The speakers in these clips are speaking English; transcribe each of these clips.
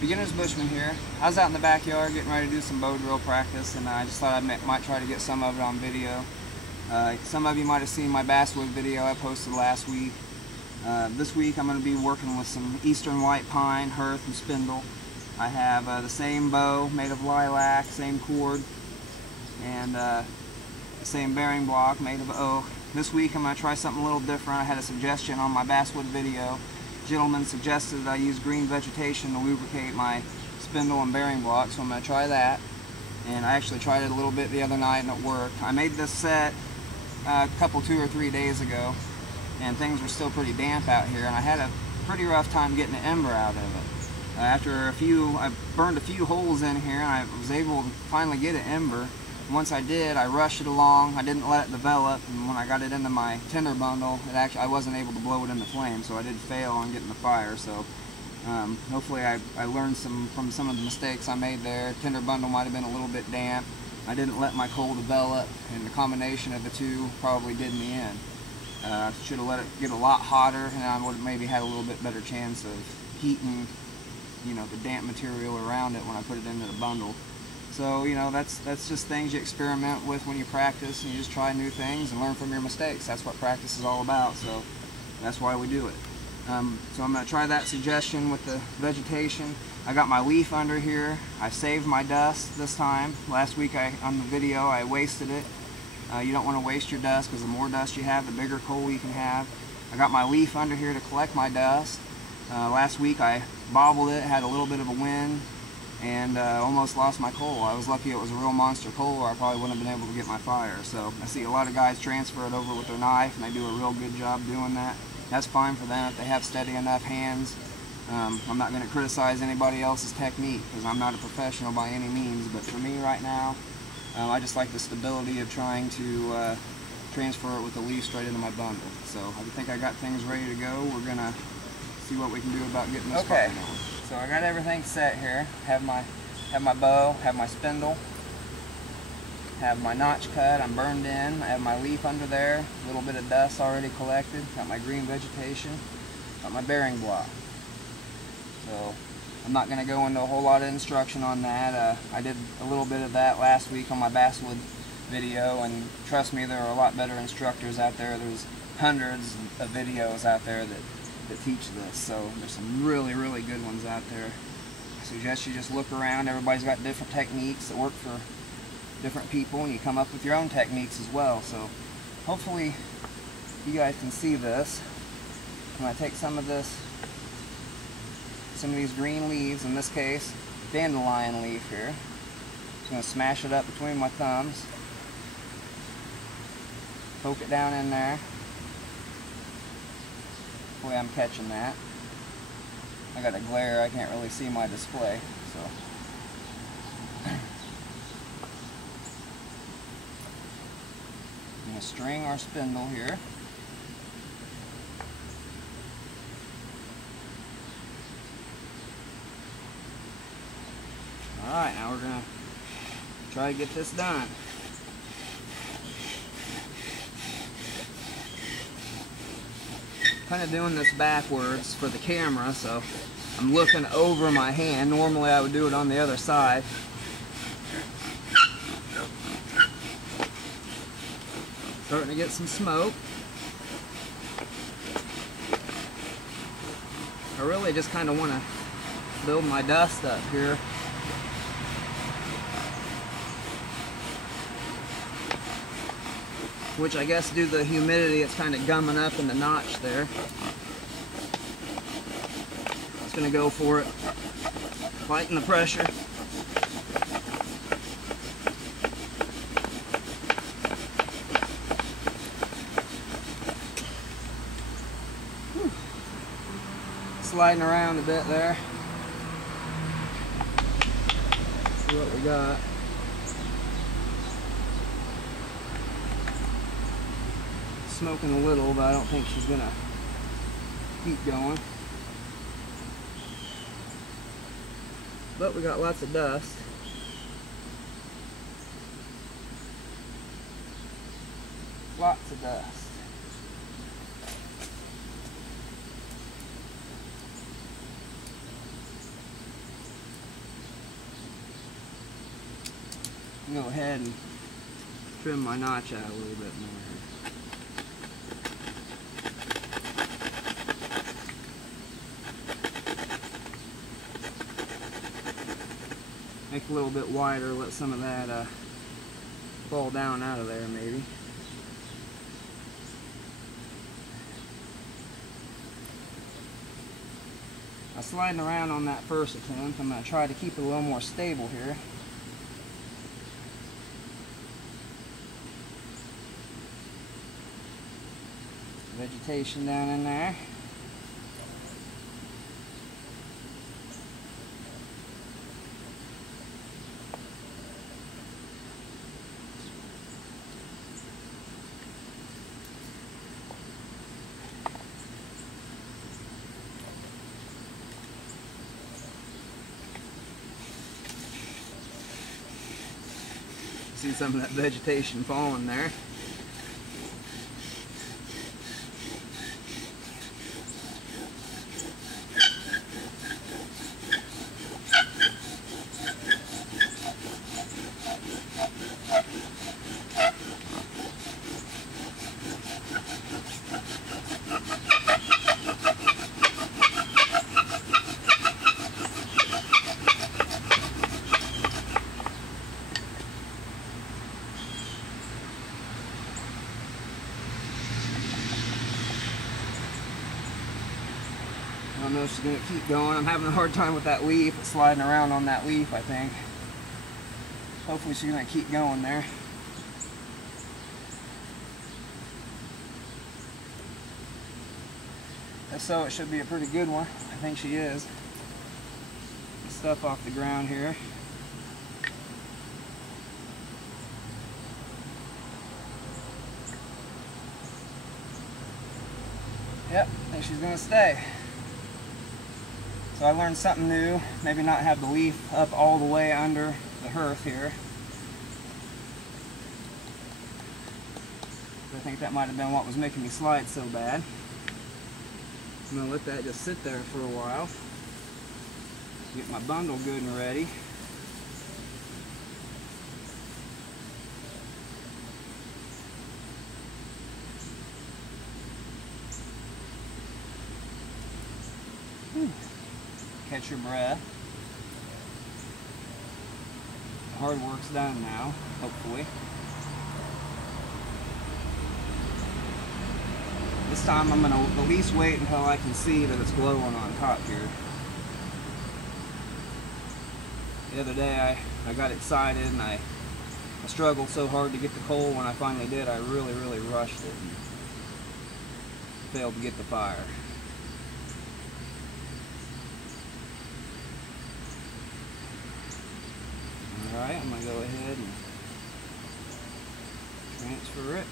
Beginner's Bushman here. I was out in the backyard getting ready to do some bow drill practice, and I just thought I might try to get some of it on video. Some of you might have seen my basswood video I posted last week. This week I'm going to be working with some eastern white pine, hearth, and spindle. I have the same bow made of lilac, same cord, and the same bearing block made of oak. This week I'm going to try something a little different. I had a suggestion on my basswood video. Gentleman suggested that I use green vegetation to lubricate my spindle and bearing block, so I'm going to try that. And I actually tried it a little bit the other night and it worked. I made this set a couple, 2 or 3 days ago, and things were still pretty damp out here, and I had a pretty rough time getting the ember out of it. I burned a few holes in here, and I was able to finally get an ember. Once I did, I rushed it along. I didn't let it develop, and when I got it into my tinder bundle, I wasn't able to blow it into flame, so I did fail on getting the fire. So hopefully I learned from some of the mistakes I made there. Tinder bundle might have been a little bit damp. I didn't let my coal develop, and the combination of the two probably did in the end. I should have let it get a lot hotter, and I would have maybe had a little bit better chance of heating, the damp material around it when I put it into the bundle. So, that's just things you experiment with when you practice, and you just try new things and learn from your mistakes. That's what practice is all about, so that's why we do it. So I'm going to try that suggestion with the vegetation. I got my leaf under here. I saved my dust this time. Last week on the video I wasted it. You don't want to waste your dust, because the more dust you have, the bigger coal you can have. I got my leaf under here to collect my dust. Last week I bobbled it, had a little bit of a wind, and almost lost my coal. I was lucky it was a real monster coal, or I probably wouldn't have been able to get my fire. So I see a lot of guys transfer it over with their knife, and they do a real good job doing that. That's fine for them if they have steady enough hands. I'm not going to criticize anybody else's technique, because I'm not a professional by any means, but for me right now, I just like the stability of trying to transfer it with the leaf straight into my bundle. So I think I got things ready to go. We're going to see what we can do about getting this fire going. So I got everything set here. Have my bow, have my spindle, have my notch cut. I'm burned in. I have my leaf under there. A little bit of dust already collected. Got my green vegetation. Got my bearing block. So I'm not going to go into a whole lot of instruction on that. I did a little bit of that last week on my basswood video, and trust me, there are a lot better instructors out there. There's hundreds of videos out there that teach this, so there's some really, really good ones out there. I suggest you just look around. Everybody's got different techniques that work for different people, and you come up with your own techniques as well. So hopefully you guys can see this. I'm going to take some of these green leaves, in this case dandelion leaf here. Just going to smash it up between my thumbs, poke it down in there. Hopefully I'm catching that. I got a glare, I can't really see my display, so. I'm going to string our spindle here. Alright, now we're going to try to get this done. Kind of doing this backwards for the camera, so I'm looking over my hand. Normally I would do it on the other side. Starting to get some smoke. I really just kind of want to build my dust up here. Which I guess due to the humidity, it's kind of gumming up in the notch there. Just going to go for it, fighting the pressure. Whew. Sliding around a bit there. See what we got. Smoking a little, but I don't think she's gonna keep going. But we got lots of dust. Lots of dust. Go ahead and trim my notch out a little bit more here. Make it a little bit wider, let some of that fall down out of there maybe. Now sliding around on that first attempt, I'm going to try to keep it a little more stable here. Vegetation down in there. See some of that vegetation falling there. I know she's going to keep going. I'm having a hard time with that leaf. It's sliding around on that leaf, I think. Hopefully she's going to keep going there. If so, it should be a pretty good one. I think she is. Get stuff off the ground here. Yep, I think she's going to stay. So I learned something new, maybe not have the leaf up all the way under the hearth here. I think that might have been what was making me slide so bad. I'm going to let that just sit there for a while. Get my bundle good and ready. Catch your breath. The hard work's done now, hopefully. This time I'm going to at least wait until I can see that it's glowing on top here. The other day I got excited and I struggled so hard to get the coal. When I finally did, I really rushed it and failed to get the fire. Alright, I'm going to go ahead and transfer it.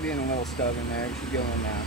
Being a little stubborn there, she's going now.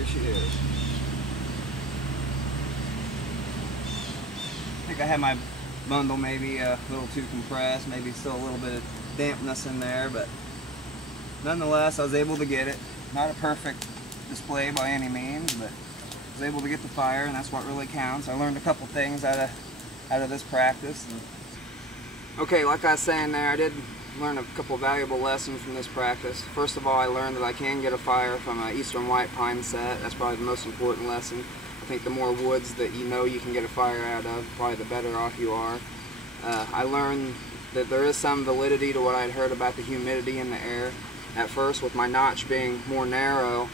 There she is. I think I had my bundle maybe a little too compressed, maybe still a little bit of dampness in there, but nonetheless I was able to get it. Not a perfect display by any means, but I was able to get the fire, and that's what really counts. I learned a couple things out of this practice. Okay, like I was saying there, I did learn a couple valuable lessons from this practice. First of all, I learned that I can get a fire from an Eastern White Pine set. That's probably the most important lesson. I think the more woods that you know you can get a fire out of, probably the better off you are. I learned that there is some validity to what I'd heard about the humidity in the air. At first, with my notch being more narrow,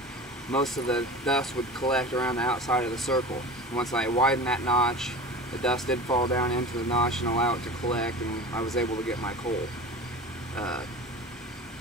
most of the dust would collect around the outside of the circle. Once I widened that notch, the dust did fall down into the notch and allow it to collect, and I was able to get my coal.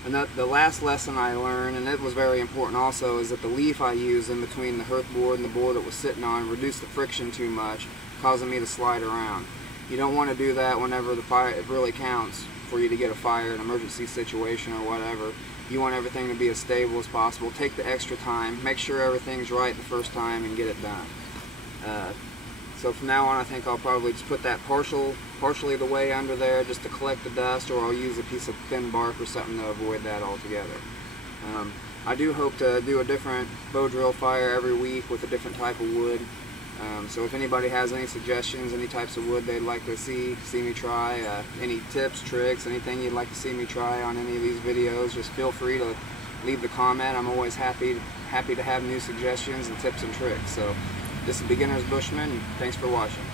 And the last lesson I learned, and it was very important also, is that the leaf I used in between the hearth board and the board it was sitting on reduced the friction too much, causing me to slide around. You don't want to do that whenever the fire, it really counts for you to get a fire, an emergency situation or whatever. You want everything to be as stable as possible. Take the extra time, make sure everything's right the first time, and get it done. So from now on, I think I'll probably just put that partially the way under there just to collect the dust, or I'll use a piece of thin bark or something to avoid that altogether. I do hope to do a different bow drill fire every week with a different type of wood. So if anybody has any suggestions, any types of wood they'd like to see me try, any tips, tricks, anything you'd like to see me try on any of these videos, just feel free to leave the comment. I'm always happy to have new suggestions and tips and tricks. So this is Beginner's Bushman, and thanks for watching.